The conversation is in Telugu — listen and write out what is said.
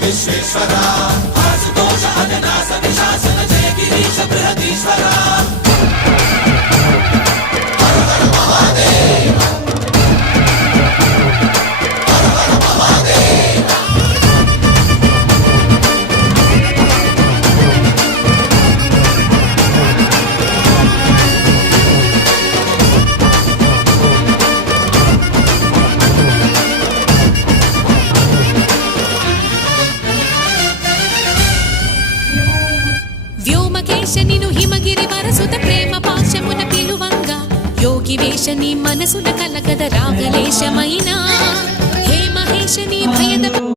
విశ్వేశ్వర ఆశుతోష అజనాశ విశాసన జయ గిరీశ బృహదీశ్వర హర హర మహాదేవ హర హర మహాదేవ వ్యోమకేశనిను హిమగిరి వరసుత ప్రేమ పాశమున పిలువంగా యోగి వేషని మనసున కలకద రాగలేశమైనా హే మహేశని భయద